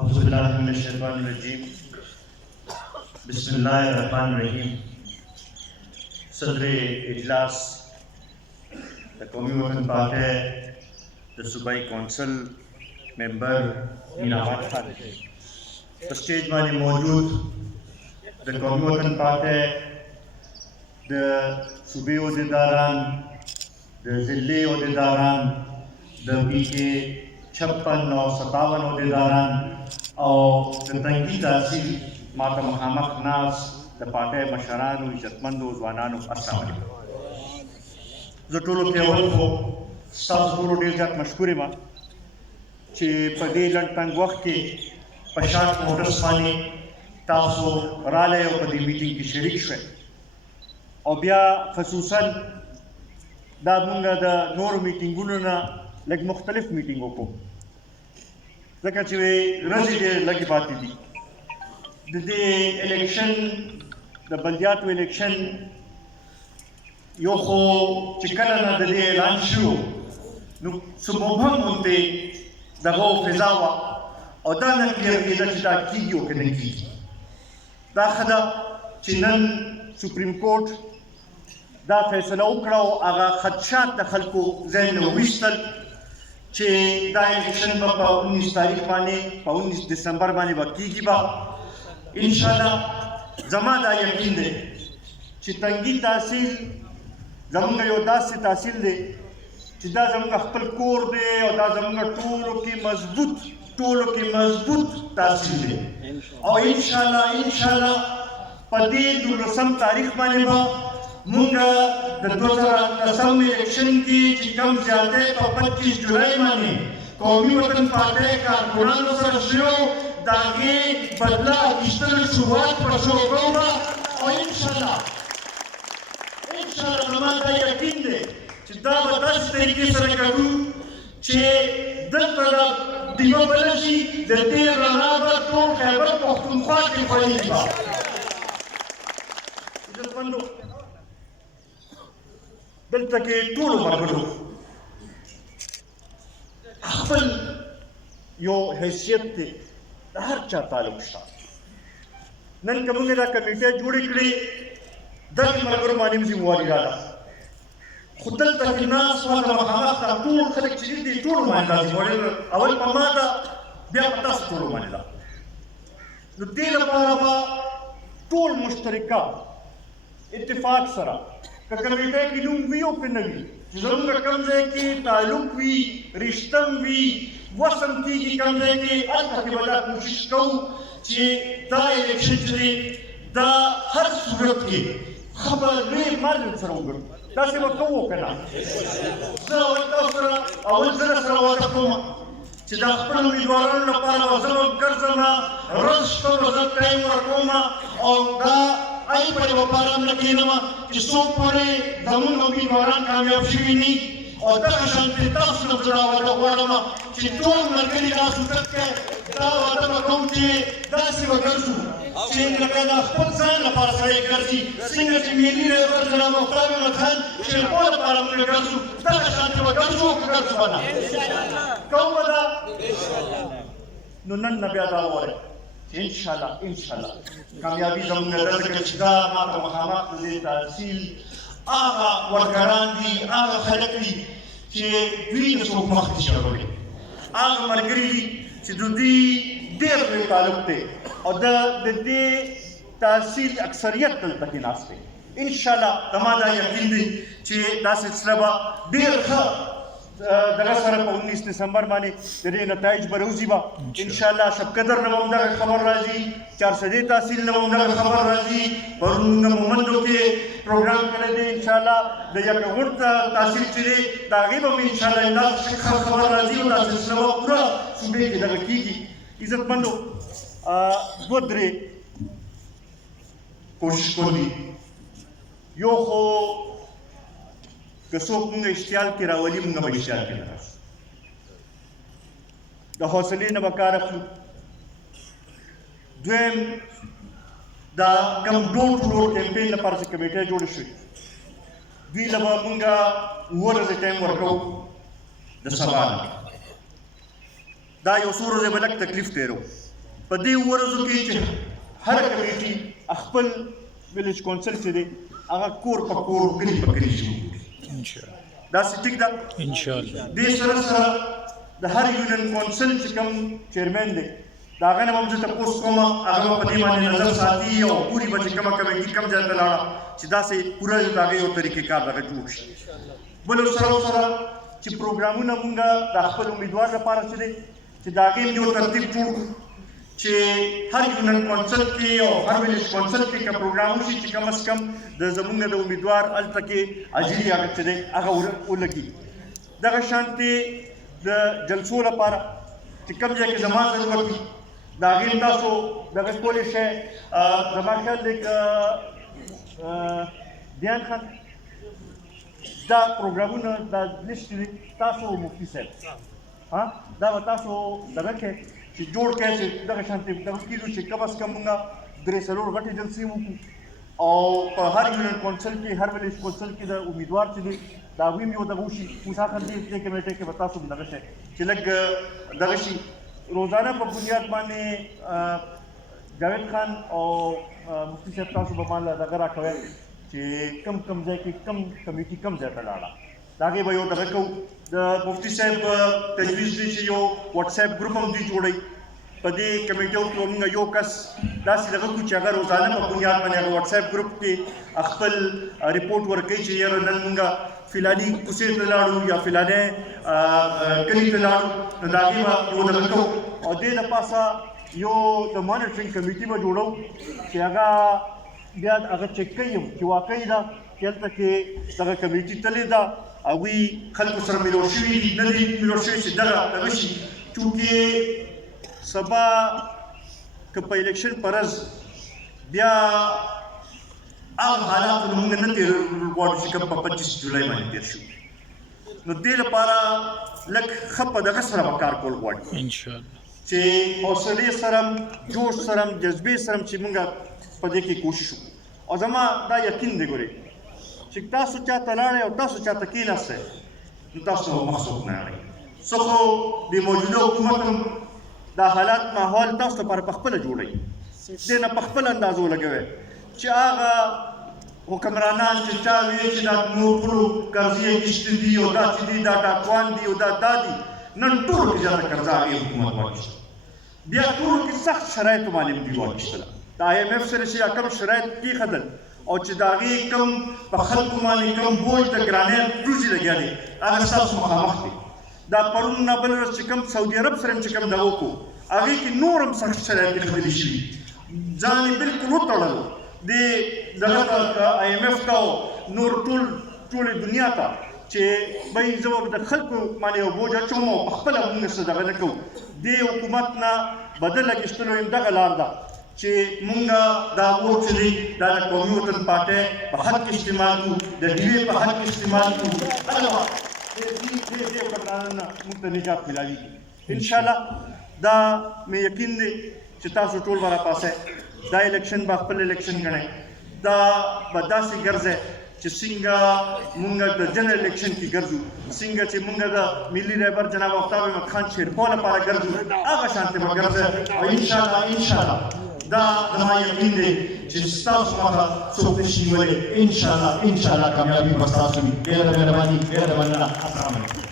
अऊज़ुबिल्लाहिमिनश्शैतानिर्रजीम बिस्मिल्लाहिर्रहमानिर्रहीम। सदर इजलास द कौमी वतन पार्टी द सूबाई कौंसल मेंबर मीनाबाद खान द स्टेज माने मौजूद द कौमी वतन पार्टी द सूबे अहदेदारान द ज़िले अहदेदारान द PK 56 और 57 अहदेदारान और द तंगी तहसील माता मुखामख नास द पार्टी मशरान इज्जतमंदो ज़वानानो अस्सलाम वालेकुम। ज़ो टोलो के अवल को सब टोलो ढेर ज़्यादा मशकूर मा चे पदे लंड तंग वक्त के पश्चात मोटर्स माने तासो राले और पदे मीटिंग की शरीक शे और बिया खसूसन दादमुंगा द नोर मीटिंगों ना लग मुख्तलिफ मीटिंगों को ज़का चे रज़ी दे लगी बाती दी दे इलेक्शन द बल्दियात इलेक्शन यो खो चिकना ना दे ऐलान शुरू नु सुबह मुंते दगो फिजावा और दा न क्लियर की दचिता की यो के नहीं की दा खदा चिनन सुप्रीम कोर्ट दा फैसला उकड़ाओ आगा खदशात दखल को जहन विस्तल चे दा इलेक्शन बा 19 तारीख माने 19 दिसंबर माने बकीगी बा इंशाल्लाह जमा दा यकीन दे चे तंगी तहसील जमुंगा यो दास से तहसील दे चे दा जमुंगा खपल कोर दे और दा जमुंगा टोलो की मजबूत तहसील दे और इंशाल्लाह पदे दुरसम तारीख माने बा मुंगा द 2010 में इलेक्शन की चिकम जाते तो 25 जुलाई माने कौमी वतन पार्टी का कुरान सर शियो दागे बदला इस्तर शुरुआत पर शो होगा और इंशाल्लाह हमारा यकीन दे चिदा बदस तरीके से करूं चे दल तरफ दिनो बलशी दते रनाबा तो खैबर पख्तूनख्वा के फरीबा इधर बंदो दलता के टोलो मरगड़ो खपल यो हैसियत ते हर चा ताल्लुक शा नन कमुंगे दा कमेटी जोड़ी कड़ी दल मरगड़ो मानी में जिम्मेवारी डाला खुदल तक नास वाला मखामा ता टोल खलक चीज़ दी टोलो मानी दा जिम्मेवारी अवल पमादा बिया पता से टोलो मानी दा तो दिल पारा टोल मुश्तरका इत्तेफाक सरा कमेटी की लूम भी ओपन नवी जरूर कमजे की ताल्लुक भी रिश्तम भी वसम की कमजे के अल्लाह के बला कोशिश करूं कि दा इलेक्शन चले दा हर सूरत के खबर रे मालूम सरोगर दा से वो करना ज़रा अवल जरा कोमा چې دا خپل امیدوارانو لپاره وزم ګرځم رش په وزم ټایم ورکوم او دا ای په لپاره نه کینم چې څو پورې زموږ امیدواران کامیاب شوي ني او دا شانتي تاسو نه جوړاوه غواړم چې ټول ملګري تاسو ته دا وعده کوم چې داسې وګرځو چې لکه دا خپل ځان لپاره سړی ګرځي څنګه چې ملي رهبر جناب مختار احمد خان چې خپل لپاره موږ ګرځو دا شانتي وګرځو ګرځو کوم دا نو نن بیا دا وره انشاءالله کامیابی زموږ درته چې دا ما مخامخ دې تحصیل هغه ورکران دي هغه خلک دي چې دوی د څوک مخ ته شروي هغه ملګري دي چې دوی ډېر لوی تعلق دی او د دې تحصیل اکثریت دلته کې ناست دی انشاءالله زما دا یقین دی چې دا سلسله به ډېر ښه دغه سره په 19 دسمبر باندې د دې نتایج به روزي به انشاءالله شب قدر نه هم دغه خبر راځي 400 تحصیل نه هم دغه خبر راځي پرون مومندو کې پروګرام کړی دی انشاءالله د یکغړ تحصیل چې دی د هغې به هم انشاءالله دا خبر راځي او دا سلسله به پوره صوبې کې دغه کېږي عزتمندو دوه درې کوشش کوي یو خو که څوک موږ اشتعال کې راولي موږ به اشتعال کې نه راسو د حوصلې نه به کار اخلو دویم دا کم ډور ټو ډور کمپین لپاره چې کمیټې جوړې شوې دوی له به موږ 9 ورځې ټایم ورکوو د سبا نه دا یو څو ورځې به لږ تکلیف تېرو په دې ورځو کې چې هر کمیټي خپل ویلیج کونسل چې دی هغه کور په کور کلي په کلي جوړ داسې ټیک ده دې سره سره د هر یونین کونسل چې کوم چیرمین دی د هغه نه به هم زه تپوس کوم هغه به په دې باندې نظر ساتي او پورې به چې کومه کمیټي کوم ځای ته لاړه چې داسې پوره د هغې یو طریقې کار دغه جوړ شي بل سره سره چې پروګرامونه مونږ د خپل امیدوار لپاره چې دی چې د هغې یو ترتیب جوړ کړو چې هر یونین کونسل کې او هر ویلیج کونسل کې که پروګرام وشي چې کم از کم د زمونږ د امیدوار هلته کې اجري هغه چې دی هغه ولګي دغه شانتې د جلسو لپاره چې کوم ځای کې زما ضرورت وي د هغې تاسو دغه کولی شئ زما خیال دی که دیان خان دا پروګرامونه دا لیست دی تاسو مفتي صاحب دا به تاسو دغه کې چې جوړ کړئ چې دغه شانتې دغه کېږو چې کم از کم مونږ 3-4 غټې جلسې وکړو او په هر یونین کونسل کې هر ویلیج کونسل کې د امیدوار چې دی د هغوی هم یو دغه وشي مثلاً دې کمیټې کې به تاسو هم دغه شئ چې لږ دغه شي روزانه په بنیاد باندې جاوید خان او مفتي صاحب تاسو به ماله دغه راکوئ چې کم ځای کې کم کمیټي کم ځای ته لاړه د هغې به یو دغه کوو د مفتي صاحب تجویز دی چې یو واټس ایپ ګروپ هم دوی جوړوي په دې کمیټو کې موږ یو کس داسې دغه کړو چې هغه روزانه په بنیاد باندې هغه واټس ایپ ګروپ کې خپل رپورټ ورکوي چې یاره نن موږ فلاني کوڅې ته لاړو یا فلاني کلي ته لاړو نو د هغې به یو دغه کوو او دې د پاسه یو د مانیټرینګ کمیټي به جوړو چې هغه بیا هغه چک کوي چې واقعي ده چې هلته کې دغه کمیټي تللې ده هغوی خلکو سره ملو شوي دي نه دي ملو شوي چې دغه شي چونکې سبا که په الیکشن په ورځ بیا هغه حالات موږ نه تېر غواړو چې کوم په 25 جولای باندې تېر شو نو دې لپاره لږ ښه په دغه سره به کار کول غواړي انشاءالله چې حوصلې سره جوش سره جذبې سره چې موږ په دې کې کوشش وکړو او زما دا یقین دی ګورئ چې تاسو چاته لاړئ او تاسو چاته کېناستئ نو تاسو مخ څوک نه اړئ څه خو د موجوده حکومت هم دا حالات ماحول تاسو لپاره په خپله جوړوي دې نه په خپل اندازو لګوئ چې هغه حکمرانان چې چا ویل چې دا نور ټولو قرضې اخیستي دي او دا چې دي دا ډاکوان دي او دا دي نن ټولو کې زیاته قرضه هغې حکومت واخیسته بیا ټولو کې سخت شرایطو باندې دوی واخیستله د IMF سره چې کوم شرایط کېښودل او چې د هغې کوم په خلکو باندې کوم بوج د ګرانۍ ډوزې لګیا دی هغه ستاسو مخامخ دی دا پرون نه بل ورځ چې کوم سعودي عرب سره چې کوم دغه وکړو هغې کې نور هم سخت شرایط ایښودلي شوي ځان یې بلکل وتړلو دغه IMF ته او نور ټولې دنیا ته چې بهی زه به د خلکو باندې یو بوج اچوم او پخپله مونږ څه دغه نه کوو دې حکومت نه بدل اخیستلو یم دغه لار ده چې مونږ دا ووټ چې دی دا د قومي وطن پارټۍ په حق کې استعمال کړو د ډیوې په حق کې استعمال کړو هغه به دې حکمرانانو نه مونږ ته نجات میلاویږي انشاءالله دا مې یقین دی چې تاسو ټول به راپاڅئ دا الیکشن به خپل الیکشن ګڼئ دا به داسې ګرځئ چې څنګه مونږ د جنرال الیکشن کې ګرځو څنګه چې مونږ د ملي رهبر جناب آفتاب احمد خان شیرپو لپاره ګرځو هغه شانتې به ګرځئ او انشاءالله دا زما یقین دی چې ستاسو مخه څوک نشي نیولی انشاءالله کامیابي به ستاسو وي ډېره مهرباني ډېره مننه السلام علیکم